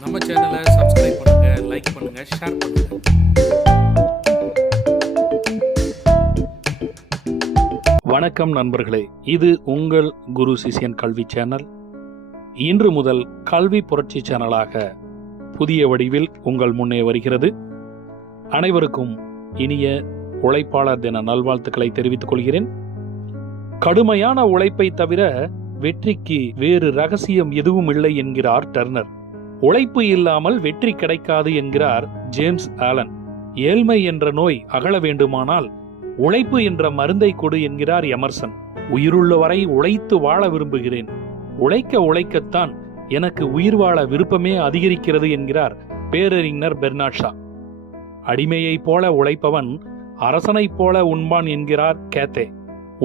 நம்ம சேனலை சப்ஸ்கிரைப் பண்ணுங்க, லைக் பண்ணுங்க, ஷேர் பண்ணுங்க. வணக்கம் நண்பர்களே, இது உங்கள் குரு சிஷ்யன் கல்வி சேனல். இன்று முதல் கல்வி புரட்சி சேனலாக புதிய வடிவில் உங்கள் முன்னே வருகிறது. அனைவருக்கும் இனிய உழைப்பாளர் தின நல்வாழ்த்துக்களை தெரிவித்துக் கொள்கிறேன். கடுமையான உழைப்பை தவிர வெற்றிக்கு வேறு ரகசியம் எதுவும் இல்லை என்கிறார் டர்னர். உழைப்பு இல்லாமல் வெற்றி கிடைக்காது என்கிறார் ஜேம்ஸ் ஆலன். ஏழ்மை என்ற நோய் அகல வேண்டுமானால் உழைப்பு என்ற மருந்தை கொடு என்கிறார் எமர்சன். உயிருள்ள வரை உழைத்து வாழ விரும்புகிறேன், உழைக்கத்தான் எனக்கு உயிர் வாழ விருப்பமே அதிகரிக்கிறது என்கிறார் பேரறிஞர் பெர்னாட் ஷா. அடிமையைப் போல உழைப்பவன் அரசனைப் போல உண்பான் என்கிறார் கேத்தே.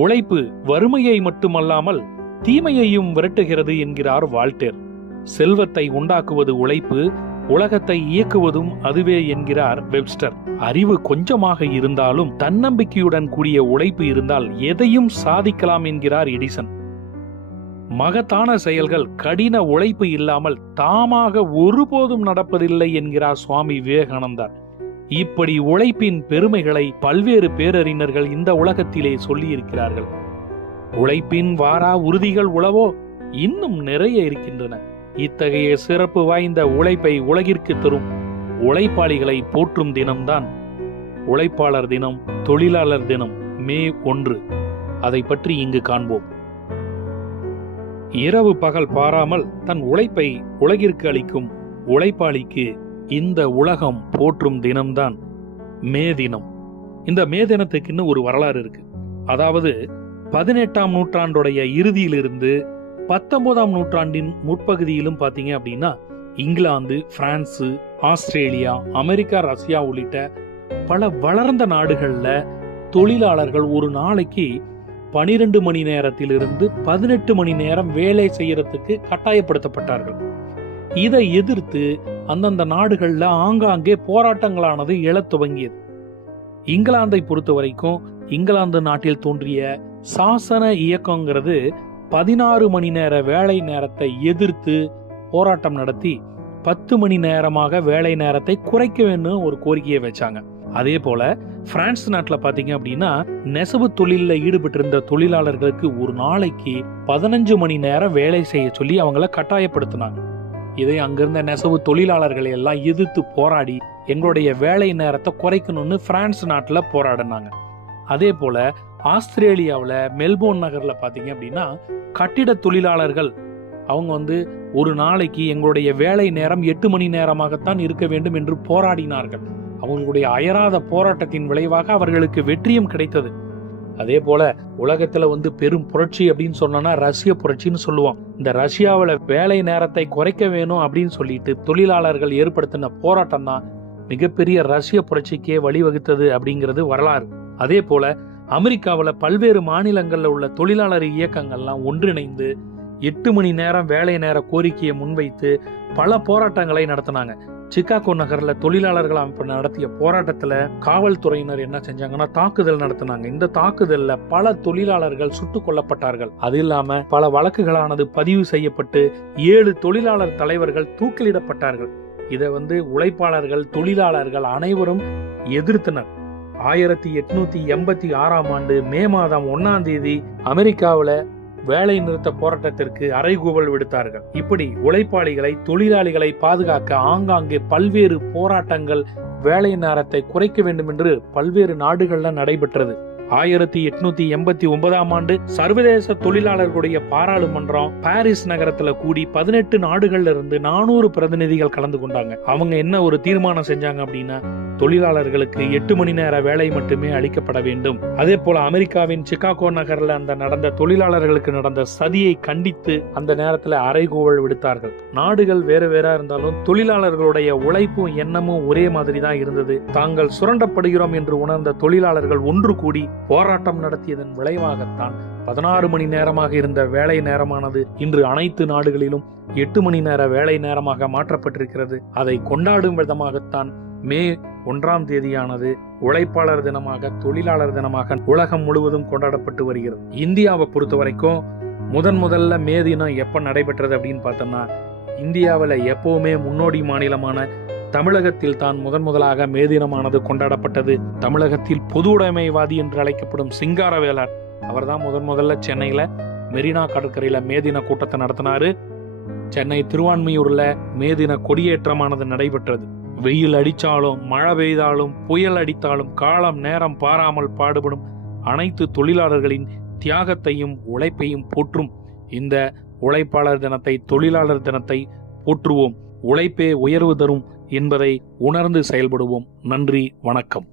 உழைப்பு வறுமையை மட்டுமல்லாமல் தீமையையும் விரட்டுகிறது என்கிறார் வால்டேர். செல்வத்தை உண்டாக்குவது உழைப்பு, உலகத்தை இயக்குவதும் அதுவே என்கிறார் வெப்ஸ்டர். அறிவு கொஞ்சமாக இருந்தாலும் தன்னம்பிக்கையுடன் கூடிய உழைப்பு இருந்தால் எதையும் சாதிக்கலாம் என்கிறார் எடிசன். மகத்தான செயல்கள் கடின உழைப்பு இல்லாமல் தாமாக ஒருபோதும் நடப்பதில்லை என்கிறார் சுவாமி விவேகானந்தர். இப்படி உழைப்பின் பெருமைகளை பல்வேறு பேரறிஞர்கள் இந்த உலகத்திலே சொல்லி இருக்கிறார்கள். உழைப்பின் வாரா உறுதிகள் உளவோ இன்னும் நிறைய இருக்கின்றன. இத்தகைய சிறப்பு வாய்ந்த உழைப்பை உலகிற்கு தரும் உழைப்பாளிகளை போற்றும் தினம்தான் உழைப்பாளர் தினம், தொழிலாளர் தினம், மே 1. அதை பற்றி இங்கு காண்போம். இரவு பகல் பாராமல் தன் உழைப்பை உலகிற்கு அளிக்கும் உழைப்பாளிக்கு இந்த உலகம் போற்றும் தினம்தான் மே தினம். இந்த மே தினத்துக்குன்னு ஒரு வரலாறு இருக்கு. அதாவது 18ஆம் நூற்றாண்டுடைய இறுதியிலிருந்து 19ஆம் நூற்றாண்டின் முற்பகுதியிலும் பாத்தீங்க அப்படின்னா England, France, Australia, America, Russia உள்ளிட்ட பல வளர்ந்த நாடுகள்ல தொழிலாளர்கள் ஒரு நாளைக்கு 12 மணி நேரத்திலிருந்து 18 மணி நேரம் வேலை செய்யறதுக்கு கட்டாயப்படுத்தப்பட்டார்கள். இதை எதிர்த்து அந்தந்த நாடுகள்ல ஆங்காங்கே போராட்டங்களானது எழத் துவங்கியது. இங்கிலாந்தை பொறுத்த வரைக்கும் இங்கிலாந்து நாட்டில் தோன்றிய சாசன இயக்கங்கிறது 16 மணி நேர வேலை நேரத்தை எதிர்த்து போராட்டம் நடத்தி 10 மணி நேரமாக வேலை நேரத்தை குறைக்க வேண்டும் ஒரு கோரிக்கையை வச்சாங்க. அதே போல பிரான்ஸ் நாட்டுல பாத்தீங்க அப்படின்னா நெசவு தொழில ஈடுபட்டிருந்த தொழிலாளர்களுக்கு ஒரு நாளைக்கு 15 மணி நேரம் வேலை செய்ய சொல்லி அவங்கள கட்டாயப்படுத்தினாங்க. இதை அங்கிருந்த நெசவு தொழிலாளர்களை எல்லாம் எதிர்த்து போராடி எங்களுடைய வேலை நேரத்தை குறைக்கணும்னு பிரான்ஸ் நாட்டுல போராடினாங்க. அதே போல ஆஸ்திரேலியாவில் மெல்போர்ன் நகர்ல பாத்தீங்க அப்படின்னா கட்டிட தொழிலாளர்கள் அவங்க ஒரு நாளைக்கு எங்களுடைய வேலை நேரம் 8 மணி நேரமாகத்தான் இருக்க வேண்டும் என்று போராடினார்கள். அவங்களுடைய அயராத போராட்டத்தின் விளைவாக அவர்களுக்கு வெற்றியும் கிடைத்தது. அதே போல உலகத்துல பெரும் புரட்சி அப்படின்னு சொன்னா ரஷ்ய புரட்சின்னு சொல்லுவோம். இந்த ரஷ்யாவில வேலை நேரத்தை குறைக்க வேணும் அப்படின்னு சொல்லிட்டு தொழிலாளர்கள் ஏற்படுத்தின போராட்டம் தான் மிகப்பெரிய ரஷ்ய புரட்சிக்கே வழிவகுத்தது அப்படிங்கிறது வரலாறு. அதே போல அமெரிக்காவில் பல்வேறு மாநிலங்கள்ல உள்ள தொழிலாளர் இயக்கங்கள்லாம் ஒன்றிணைந்து 8 மணி நேரம் வேலை நேர கோரிக்கையை முன்வைத்து பல போராட்டங்களை நடத்தினாங்க. சிகாகோ நகர்ல தொழிலாளர்கள் அமைப்பு நடத்திய போராட்டத்துல காவல்துறையினர் என்ன செஞ்சாங்கன்னா தாக்குதல் நடத்தினாங்க. இந்த தாக்குதல்ல பல தொழிலாளர்கள் சுட்டுக் கொல்லப்பட்டார்கள். அது இல்லாம பல வழக்குகளானது பதிவு செய்யப்பட்டு 7 தொழிலாளர் தலைவர்கள் தூக்கிலிடப்பட்டார்கள். இதை உழைப்பாளர்கள், தொழிலாளர்கள் அனைவரும் எதிர்த்தனர். 1886ஆம் ஆண்டு மே மாதம் 1ஆம் தேதி அமெரிக்காவில வேலை நிறுத்த போராட்டத்திற்கு அறைகூவல் விடுத்தார்கள். இப்படி உழைப்பாளிகளை, தொழிலாளிகளை பாதுகாக்க ஆங்காங்கே பல்வேறு போராட்டங்கள், வேலை நேரத்தை குறைக்க வேண்டும் என்று பல்வேறு நாடுகள்ல நடைபெற்றது. 1889ஆம் ஆண்டு சர்வதேச தொழிலாளர்களுடைய பாராளுமன்றம் பாரிஸ் நகரத்துல கூடி 18 நாடுகள்ல இருந்து 400 பிரதிநிதிகள் கலந்து கொண்டாங்க. அவங்க என்ன ஒரு தீர்மானம் செஞ்சாங்க அப்படின்னா தொழிலாளர்களுக்கு 8 மணி நேர வேலை மட்டுமே அளிக்கப்பட வேண்டும். அதே போல அமெரிக்காவின் சிகாகோ நகர்ல நடந்த தொழிலாளர்களுக்கு நடந்த சதியை கண்டித்து அந்த நேரத்துல அறைகூவல் விடுத்தார்கள். நாடுகள் வேற வேற இருந்தாலும் தொழிலாளர்களுடைய உழைப்பும் எண்ணமும் ஒரே மாதிரி தான் இருந்தது. தாங்கள் சுரண்டப்படுகிறோம் என்று உணர்ந்த தொழிலாளர்கள் ஒன்று கூடி போராட்டம் நடத்தியதன் விளைவாகத்தான் 16 மணி நேரமாக இருந்த வேலை நேரமானது இன்று அனைத்து நாடுகளிலும் 8 மணி நேர வேலை நேரமாக மாற்றப்பட்டிருக்கிறது. அதை கொண்டாடும் விதமாகத்தான் மே 1ஆம் தேதியானது உழைப்பாளர் தினமாக, தொழிலாளர் தினமாக உலகம் முழுவதும் கொண்டாடப்பட்டு வருகிறது. இந்தியாவை பொறுத்த வரைக்கும் முதல்ல மே தினம் எப்போ நடைபெற்றது அப்படின்னு பார்த்தோம்னா, இந்தியாவில் எப்பவுமே முன்னோடி மாநிலமான தமிழகத்தில் தான் முதலாக மே தினமானது கொண்டாடப்பட்டது. தமிழகத்தில் பொது உடைமைவாதி என்று அழைக்கப்படும் சிங்காரவேலர் அவர் தான் முதல்ல சென்னையில் மெரினா கடற்கரையில் மே தின கூட்டத்தை நடத்தினாரு. சென்னை திருவான்மியூர்ல மே தின கொடியேற்றமானது நடைபெற்றது. வெயில் அடித்தாலும், மழை பெய்தாலும், புயல் அடித்தாலும் காலம் நேரம் பாராமல் பாடுபடும் அனைத்து தொழிலாளர்களின் தியாகத்தையும் உழைப்பையும் போற்றும் இந்த உழைப்பாளர் தினத்தை, தொழிலாளர் தினத்தை போற்றுவோம். உழைப்பே உயர்வு தரும் என்பதை உணர்ந்து செயல்படுவோம். நன்றி, வணக்கம்.